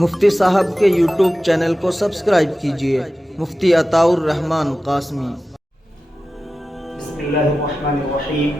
مفتی صاحب کے YouTube channel کو سبسکرائب کیجیے، مفتی عطاء الرحمن قاسمی۔ بسم اللہ الرحمن الرحیم،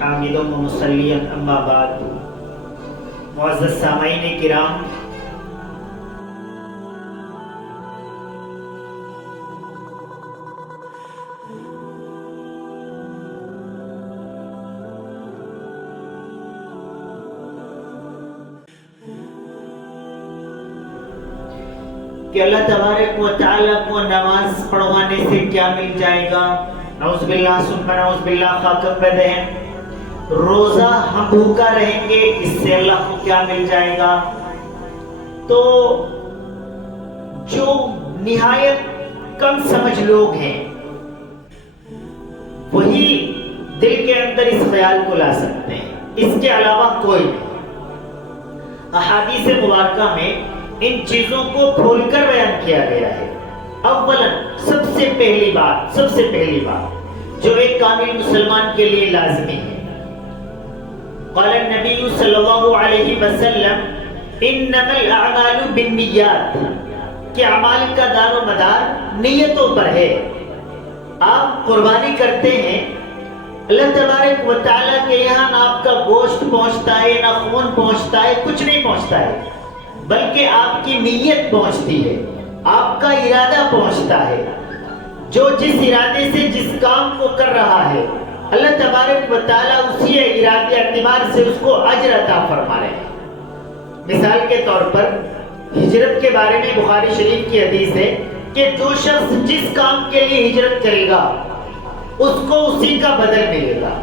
حامدا و مصلیا اما بعد۔ معزز سامعین کرام، کہ اللہ تبارک و تعالیٰ کو نماز پڑھوانے سے کیا مل جائے گا؟ نعوذ باللہ ثم نعوذ باللہ، خاکم پہ دہن۔ روزہ ہم بھوکا رہیں گے، اس سے اللہ کو کیا مل جائے گا؟ تو جو نہایت کم سمجھ لوگ ہیں وہی دل کے اندر اس خیال کو لا سکتے ہیں، اس کے علاوہ کوئی نہیں۔ احادیث مبارکہ میں ان چیزوں کو کھول کر بیان کیا گیا ہے۔ اولاً سب سے پہلی بات جو ایک کامل مسلمان کے لیے لازمی ہے، قال النبی صلی اللہ علیہ وسلم انما الاعمال بالنیات، کہ اعمال کا دار و مدار نیتوں پر ہے۔ آپ قربانی کرتے ہیں، اللہ تبارک و تعالیٰ کے یہاں نہ آپ کا گوشت پہنچتا ہے، نہ خون پہنچتا ہے، کچھ نہیں پہنچتا ہے، بلکہ آپ کی نیت پہنچتی ہے، آپ کا ارادہ پہنچتا ہے۔ جو جس ارادے سے جس کام کو کر رہا ہے، اللہ تبارک و تعالیٰ اسی ارادے اعتبار سے اس کو اجر عطا فرما رہے ہیں۔ مثال کے طور پر ہجرت کے بارے میں بخاری شریف کی حدیث ہے کہ جو شخص جس کام کے لیے ہجرت کرے گا اس کو اسی کا بدل ملے گا۔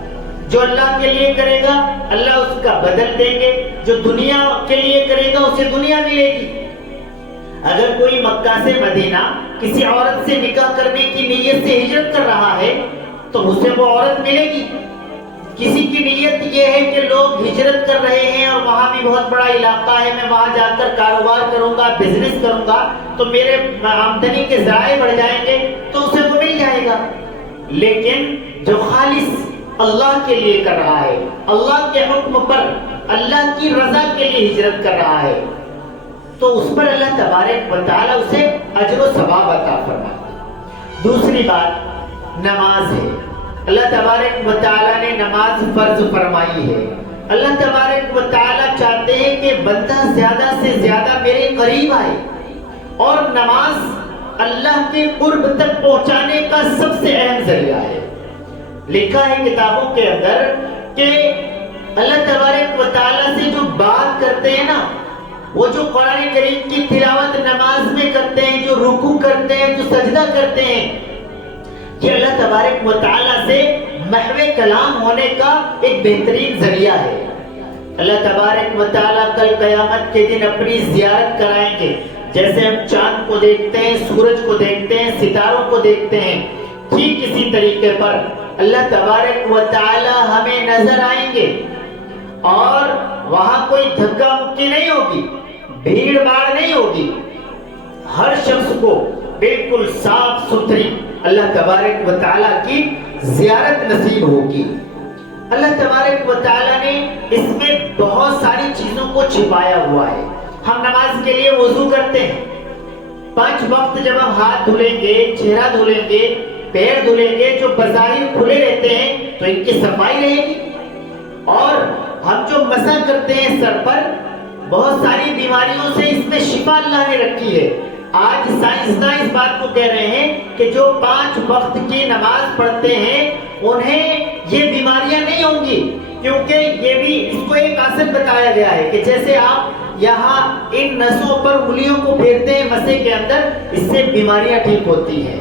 جو اللہ کے لیے کرے گا اللہ اس کا بدل دیں گے، جو دنیا کے لیے کرے گا اسے دنیا ملے گی۔ اگر کوئی مکہ سے مدینہ کسی عورت سے نکاح کرنے کی نیت سے ہجرت کر رہا ہے تو اسے وہ عورت ملے گی۔ کسی کی نیت یہ ہے کہ لوگ ہجرت کر رہے ہیں اور وہاں بھی بہت بڑا علاقہ ہے، میں وہاں جا کر کاروبار کروں گا، بزنس کروں گا تو میرے آمدنی کے ذرائع بڑھ جائیں گے، تو اسے وہ مل جائے گا۔ لیکن جو خالص اللہ کے لیے کر رہا ہے، اللہ کے حکم پر، اللہ کی رضا کے لیے ہجرت کر رہا ہے، تو اس پر اللہ تبارک و تعالیٰ اسے اجر و ثواب عطا فرماتا ہے۔ دوسری بات نماز ہے۔ اللہ تبارک و تعالیٰ نے نماز فرض فرمائی ہے۔ اللہ تبارک و تعالیٰ چاہتے ہیں کہ بندہ زیادہ سے زیادہ میرے قریب آئے، اور نماز اللہ کے قرب تک پہنچانے کا سب سے اہم ذریعہ ہے۔ لکھا ہے کتابوں کے اندر کہ اللہ تبارک و تعالیٰ سے جو بات کرتے ہیں نا، وہ جو قرآن کریم کی تلاوت نماز میں کرتے ہیں، جو رکوع کرتے ہیں، جو سجدہ کرتے ہیں، یہ اللہ تبارک و تعالیٰ سے محو کلام ہونے کا ایک بہترین ذریعہ ہے۔ اللہ تبارک و تعالیٰ کل قیامت کے دن اپنی زیارت کرائیں گے۔ جیسے ہم چاند کو دیکھتے ہیں، سورج کو دیکھتے ہیں، ستاروں کو دیکھتے ہیں، ٹھیک اسی طریقے پر اللہ تبارک و تعالیٰ ہمیں نظر آئیں گے، اور وہاں کوئی دھکا مکی نہیں ہوگی، بھیڑ بھاڑ نہیں ہوگی، ہر شخص کو بالکل صاف ستھری اللہ تبارک و تعالیٰ کی زیارت نصیب ہوگی۔ اللہ تبارک و تعالیٰ نے اس میں بہت ساری چیزوں کو چھپایا ہوا ہے۔ ہم نماز کے لیے وضو کرتے ہیں، 5 وقت جب ہم ہاتھ دھلیں گے، چہرہ دھلیں گے، پیر دھلیں گے، جو بظاہر کھلے رہتے ہیں تو ان کی صفائی رہے گی۔ اور ہم جو مسح کرتے ہیں سر پر، بہت ساری بیماریوں سے اس میں شفا اللہ نے رکھی ہے۔ آج سائنسداں اس بات کو کہہ رہے ہیں کہ جو 5 وقت کی نماز پڑھتے ہیں انہیں یہ بیماریاں نہیں ہوں گی، کیونکہ یہ بھی اس کو ایک اصل بتایا گیا ہے کہ جیسے آپ یہاں ان نسوں پر انگلیوں کو پھیرتے ہیں مسح کے اندر، اس سے بیماریاں ٹھیک ہوتی ہیں۔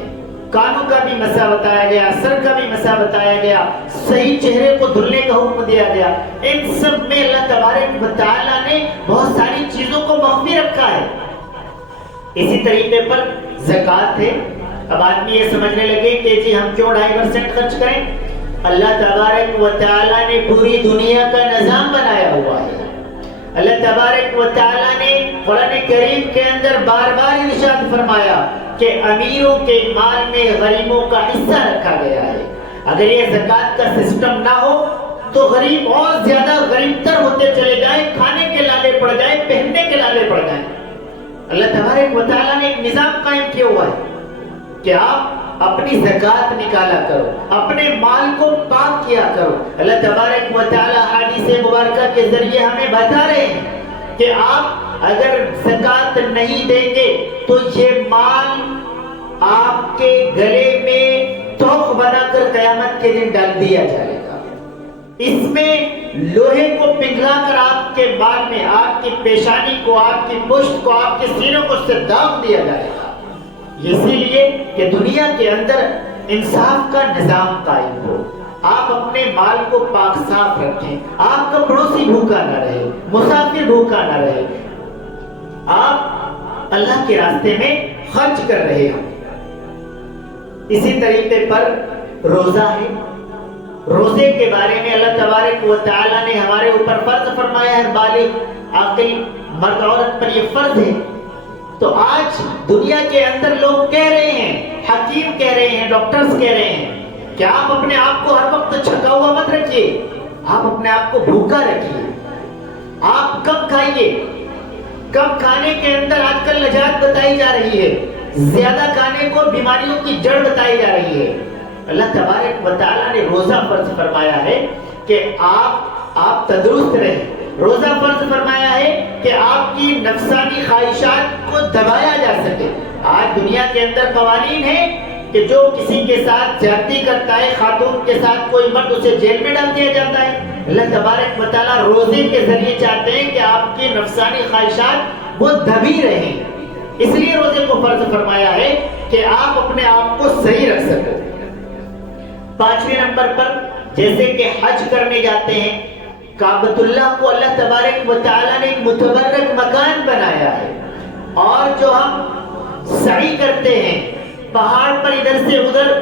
کانوں کا بھی مسح بتایا گیا، سر کا بھی مسح بتایا گیا، صحیح چہرے کو دھلنے کا حکم دیا گیا۔ ان سب میں اللہ تبارک و تعالیٰ نے بہت ساری چیزوں کو مخفی رکھا ہے۔ اسی طریقے پر زکوٰۃ ہے۔ اب آدمی یہ سمجھنے لگے کہ جی ہم کیوں 2.5% خرچ کریں؟ اللہ تبارک و تعالیٰ نے پوری دنیا کا نظام بنایا ہوا ہے۔ اللہ تبارک و تعالیٰ نے قرآن کریم کے اندر بار بار ارشاد فرمایا کہ امیروں کے مال میں غریبوں کا حصہ رکھا گیا ہے۔ اگر یہ زکوٰۃ کا سسٹم نہ ہو تو غریب اور زیادہ غریب تر ہوتے چلے جائیں، کھانے کے لالے پڑ جائیں، پہننے کے لالے پڑ جائیں۔ تبارک و تعالیٰ نے ایک نظام قائم کیا ہوا ہے کہ آپ اپنی زکوٰۃ نکالا کرو، اپنے مال کو پاک کیا کرو۔ اللہ تبارک و تعالیٰ حدیث مبارکہ کے ذریعے ہمیں بتا رہے ہیں کہ آپ اگر زکوٰۃ نہیں دیں گے تو یہ مال آپ کے گلے میں توق بنا کر قیامت کے دن ڈال دیا جائے گا۔ اس میں لوہے کو پگھلا کر آپ کے بال میں، آپ کی پیشانی کو، آپ کی پشت کو، آپ کے سینوں کو سے داغ دیا جائے گا۔ اسی لیے کہ دنیا کے اندر انصاف کا نظام قائم ہو، آپ اپنے مال کو پاک صاف رکھیں، آپ کا پڑوسی بھوکا نہ رہے، مسافر بھوکا نہ رہے، آپ اللہ کے راستے میں خرچ کر رہے ہوں۔ اسی طریقے پر روزہ ہے، روزے کے بارے میں اللہ تبارک و تعالیٰ نے ہمارے اوپر فرض فرمایا ہے، بالغ عاقل مرد عورت پر یہ فرض ہے۔ تو آج دنیا کے اندر لوگ کہہ رہے ہیں، حکیم کہہ رہے ہیں، ڈاکٹرز کہہ رہے ہیں کہ آپ اپنے آپ کو ہر وقت چھکا ہوا مت رکھیے، آپ اپنے آپ کو بھوکا رکھیے، آپ کم کھائیے۔ کم کھانے کے اندر آج کل نجات بتائی جا رہی ہے، زیادہ کھانے کو بیماریوں کی جڑ بتائی جا رہی ہے۔ اللہ تبارک و تعالیٰ نے روزہ فرض فرمایا ہے کہ آپ تندرست رہیں، روزہ فرض فرمایا ہے کہ آپ کی نفسانی خواہشات کو دبایا جا سکے۔ آج دنیا کے اندر قوانین ہیں کہ جو کسی کے ساتھ زیادتی کرتا ہے، خاتون کے ساتھ کوئی مرد، اسے جیل میں ڈال دیا جاتا ہے۔ اللہ تبارک و تعالیٰ روزے کے ذریعے چاہتے ہیں کہ آپ کی نفسانی خواہشات وہ دبی رہیں، اس لیے روزے کو فرض فرمایا ہے کہ آپ اپنے آپ کو صحیح رکھ سکو۔ 5ویں نمبر پر جیسے کہ حج کرنے جاتے ہیں، کعبۃ اللہ کو اللہ تبارک و تعالیٰ نے ایک متبرک مکان بنایا ہے، اور جو ہم سعی کرتے ہیں پہاڑ پر ادھر سے ادھر،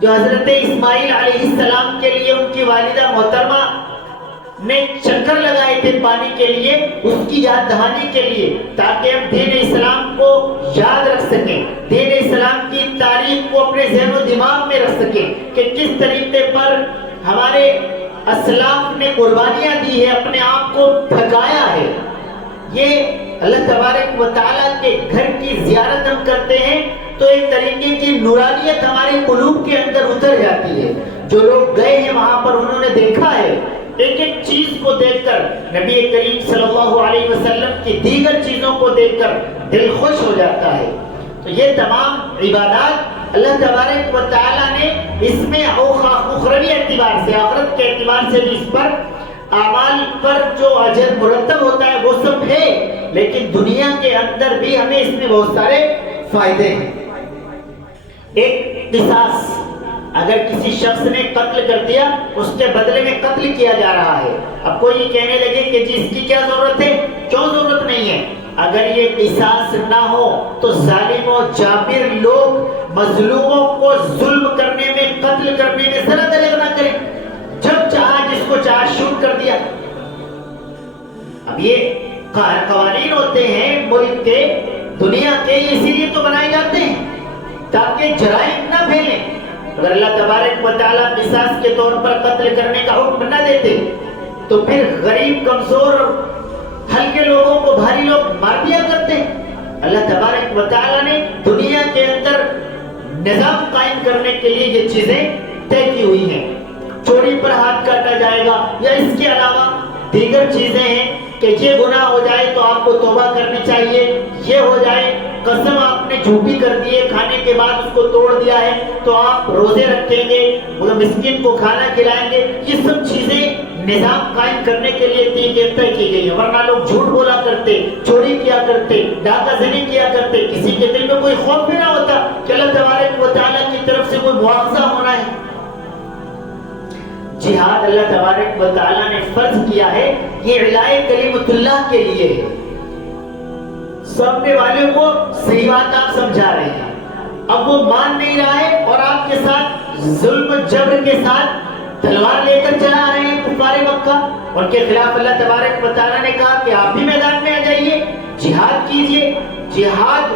جو حضرت اسماعیل علیہ السلام کے لیے ان کی والدہ محترمہ نے چکر لگائے تھے پانی کے لیے، اس کی یاد دہانی کے لیے، تاکہ ہم دین اسلام کو یاد رکھ سکیں، دین اسلام کی تاریخ کو اپنے ذہن و دماغ میں رکھ سکیں کہ کس طریقے پر ہمارے اسلاف نے قربانیاں دی ہے، اپنے آپ کو تھکایا ہے۔ یہ اللہ تبارک و تعالیٰ کے گھر کی زیارت ہم کرتے ہیں تو ایک طریقے کی نورانیت ہمارے قلوب کے اندر اتر جاتی ہے۔ جو لوگ گئے ہیں وہاں پر انہوں نے دیکھا ہے، ایک ایک چیز کو دیکھ کر، نبی کریم صلی اللہ علیہ وسلم کی دیگر چیزوں کو دیکھ کر دل خوش ہو جاتا ہے۔ تو یہ تمام عبادات اللہ تبارک و تعالیٰ نے اس میں اخروی اعتبار سے، آخرت کے اعتبار سے بھی اس پر اعمال پر جو اجر مرتب ہوتا ہے وہ سب ہے، لیکن دنیا کے اندر بھی ہمیں اس میں بہت سارے فائدے ہیں۔ ایک قصاص، اگر کسی شخص نے قتل کر دیا، اس کے بدلے میں قتل کیا جا رہا ہے، اب کوئی یہ کہنے لگے کہ جی اس کی کیا ضرورت ہے؟ کیوں ضرورت نہیں ہے؟ اگر یہ قصاص نہ ہو تو ظالم و جابر لوگ مظلوموں کو ظلم کرنے میں، قتل کرنے میں ذرا دریغ نہ کریں، جب چاہا جس کو چاہا شوٹ کر دیا۔ اب یہ قوانین ہوتے ہیں ملک کے، دنیا کے، اسی لیے تو بنائے جاتے ہیں تاکہ جرائم نہ پھیلیں۔ اگر اللہ تبارک و تعالیٰ قصاص کے طور پر قتل کرنے کا حکم نہ دیتے تو پھر غریب، کمزور، ہلکے لوگوں کو بھاری لوگ مار دیا کرتے۔ اللہ تبارک و تعالیٰ نے دنیا کے اندر نظام قائم کرنے کے لیے یہ چیزیں طے کی ہوئی ہیں۔ چوری پر ہاتھ کاٹا جائے گا، یا اس کے علاوہ دیگر چیزیں ہیں کہ یہ گناہ ہو جائے تو آپ کو توبہ کرنی چاہیے، یہ ہو جائے قسم آپ نے جھوٹی کر دی ہے، کھانے کے بعد اس کو توڑ دیا ہے تو آپ روزے رکھیں گے، مسکین کو کھانا کھلائیں گے۔ یہ سب چیزیں نظام قائم کرنے کے لیے طے کی گئی ہیں، ورنہ لوگ جھوٹ بولا کرتے، چوری کیا کرتے، ڈاکہ زنی کیا کرتے، کسی کے دل میں کوئی خوف بھی نہ ہوتا کہ اللہ تبارک و تعالیٰ کی طرف سے کوئی مواخذہ ہونا ہے۔ جہاد اللہ تبارک و تعالیٰ نے فرض کیا ہے، یہ اعلاء کلمۃ اللہ کے لیے ہے۔ سامنے والے کو صحیح بات آپ سمجھا رہے ہیں، اب وہ مان نہیں رہا ہے اور آپ کے ساتھ ظلم جبر کے ساتھ تلوار لے کر چلا رہے ہیں کفار مکہ، ان کے خلاف اللہ تبارک و تعالیٰ نے کہا کہ آپ بھی میدان میں آ جائیے، جہاد کیجئے۔ جہاد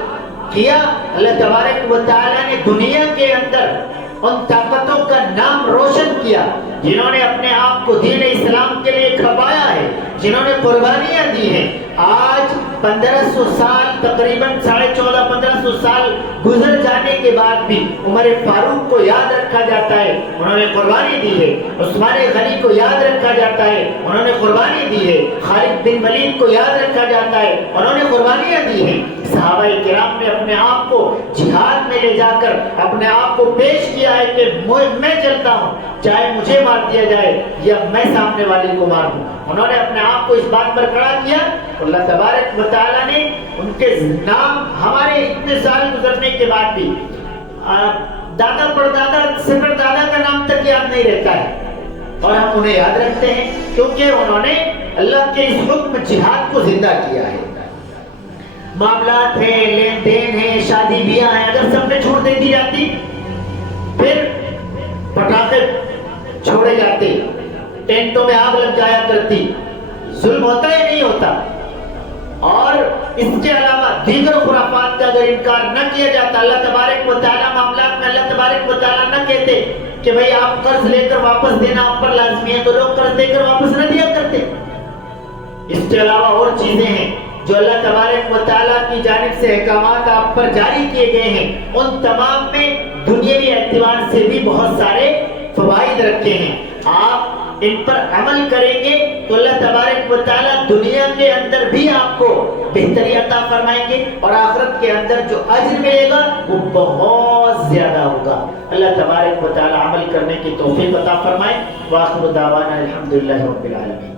کیا، اللہ تبارک و تعالیٰ نے دنیا کے اندر ان طاقتوں کا نام روشن کیا جنہوں نے اپنے آپ کو دین اسلام کے لیے کھپایا ہے، جنہوں نے قربانیاں دی ہیں۔ آج 1500 سال تقریباً 1450-1500 سال گزر جانے کے بعد بھی عمر فاروق کو یاد رکھا جاتا ہے، انہوں نے قربانی دی ہے۔ عثمان غنی کو یاد رکھا جاتا ہے، انہوں نے قربانی دی ہے۔ خالد بن ولید کو یاد رکھا جاتا ہے، انہوں نے قربانیاں دی ہیں۔ صحابہ کرام نے اپنے آپ کو جہاد میں لے جا کر اپنے آپ کو پیش کیا ہے کہ میں چلتا ہوں، چاہے مجھے مار دیا جائے یا میں سامنے والے کو مار دوں۔ انہوں نے اپنے آپ کو اس بات پر کھڑا کیا۔ اللہ تبارک و تعالیٰ نے ان کے نام ہمارے اتنے سال گزرنے کے بعد بھی دادا پردادا سپر دادا کا نام تک یاد نہیں رہتا ہے، اور ہم انہیں یاد رکھتے ہیں کیونکہ انہوں نے اللہ کے اس حکم جہاد کو زندہ کیا ہے۔ معاملات ہیں، لین دین ہیں، شادی بیاہ ہیں، اگر سب میں چھوڑ دے دی جاتی، پھر پٹاخے چھوڑے جاتے، ٹینٹوں میں آگ لگ جایا کرتی، ظلم ہوتا یا نہیں ہوتا؟ اور اس کے علاوہ دیگر خرافات کا اگر انکار نہ کیا جاتا، اللہ تبارک و تعالیٰ معاملات میں اللہ تبارک و تعالیٰ نہ کہتے کہ بھئی آپ قرض لے کر واپس دینا آپ پر لازمی ہے، تو لوگ قرض دے کر واپس نہ دیا کرتے۔ اس کے علاوہ اور چیزیں ہیں جو اللہ تبارک و تعالیٰ کی جانب سے احکامات آپ پر جاری کیے گئے ہیں، ان تمام میں دنیاوی اعتبار سے بھی بہت سارے فوائد رکھے ہیں۔ آپ ان پر عمل کریں گے تو اللہ تبارک و تعالیٰ دنیا کے اندر بھی آپ کو بہتری عطا فرمائیں گے، اور آخرت کے اندر جو اجر ملے گا وہ بہت زیادہ ہوگا۔ اللہ تبارک و تعالیٰ عمل کرنے کی توفیق عطا فرمائے۔ وآخر دعوانا الحمدللہ رب العالمین۔